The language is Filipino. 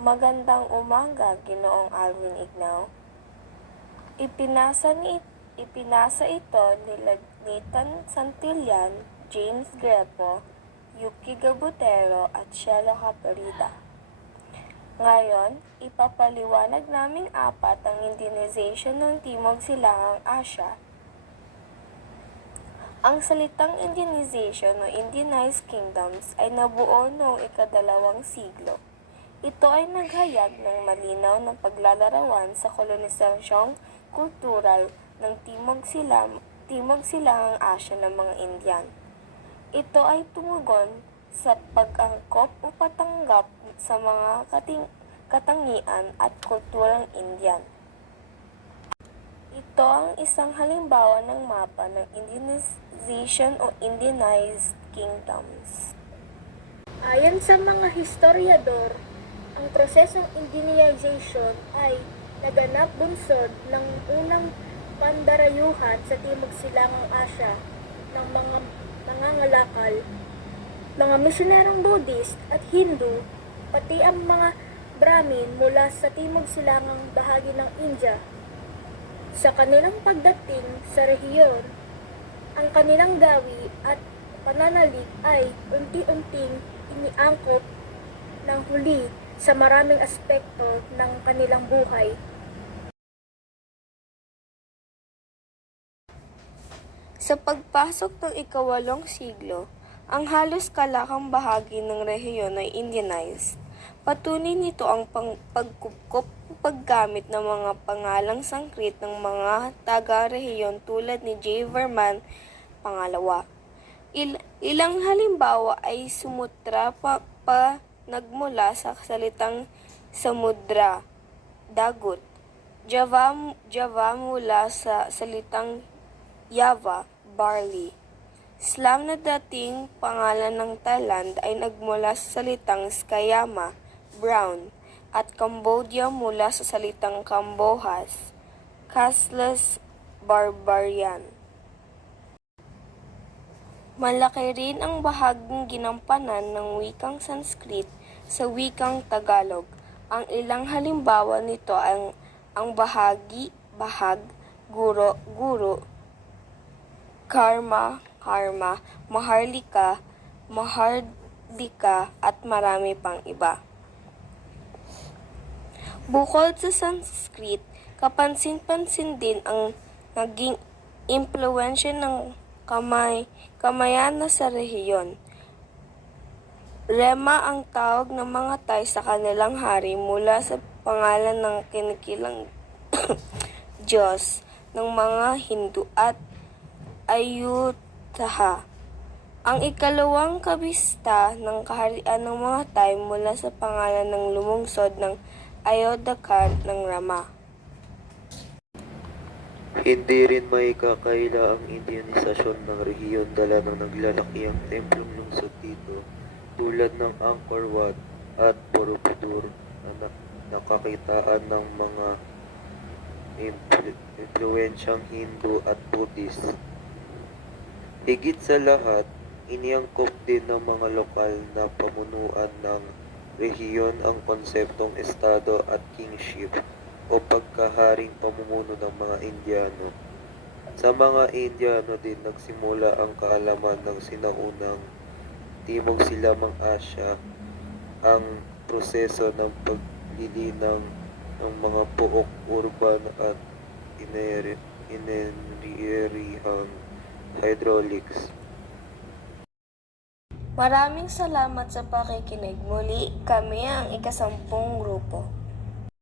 Magandang umaga, Ginoong Alvin Ignaw. Ipinasa ito nila Nathan Santillan, James Greco, Yuki Gabutero at Cielo Caperita. Ngayon, ipapaliwanag naming apat ang Indianization ng Timog Silangang Asya. Ang salitang Indianization o Indianized Kingdoms ay nabuo noong ika-2 siglo. Ito ay naghayag ng malinaw na paglalarawan sa kolonisasyong kultural ng Timog Silangang Asya ng mga Indian. Ito ay tumugon sa pag-angkop o patanggap sa mga katangian at kulturang Indian. Ito ang isang halimbawa ng mapa ng Indianization o Indianized Kingdoms. Ayon sa mga historiador, ang prosesong Indianization ay naganap bunsod ng unang pandarayuhan sa Timog Silangang Asya ng mga mangangalakal, mga misyonerong Buddhist at Hindu, pati ang mga Brahmin mula sa Timog Silangang bahagi ng India. Sa kanilang pagdating sa rehiyon, ang kanilang gawi at pananalig ay unti-unting iniangkop ng huli sa maraming aspekto ng kanilang buhay. Sa pagpasok ng ika-8 siglo, ang halos kalakang bahagi ng rehiyon ay Indianized. Patunay nito ang pagkupkop o paggamit ng mga pangalang Sangkrit ng mga taga-rehiyon tulad ni J. Verman II. Ilang halimbawa ay Sumutra nagmula sa salitang samudra, dagat. Java mula sa salitang Java, barley. Islam na dating pangalan ng Thailand ay nagmula sa salitang Skayama, brown, at Cambodia mula sa salitang Kambohas, Kaslas barbarian. Malaki rin ang bahaging ginampanan ng wikang Sanskrit sa wikang Tagalog. Ang ilang halimbawa nito ang bahag, guro, karma, maharlika, at marami pang iba. Bukod sa Sanskrit, kapansin-pansin din ang naging impluwensya ng Kamayana sa rehiyon. Rema ang tawag ng mga Thai sa kanilang hari mula sa pangalan ng kinikilang Diyos ng mga Hindu at Ayutthaya. Ang ikalawang kabista ng kaharian ng mga Thai mula sa pangalan ng lumungsod ng Ayodhya ng Rama. Hindi rin maikakaila ang Indianisasyon ng rehiyon dala ng naglalakiang templong lungsod dito tulad ng Angkor Wat at Borobudur na nakakitaan ng mga impluensyang Hindu at Buddhist. Higit sa lahat, iniangkop din ng mga lokal na pamunuan ng rehiyon ang konseptong estado at kingship o pagkaharing pamumuno ng mga Indiano. Sa mga Indiano din nagsimula ang kaalaman ng sinaunang Timog Silangang Asya, ang proseso ng paglilinang ng mga pook urban at inerihang hydraulics. Maraming salamat sa pakikinig. Muli, kami ang ika-10 grupo.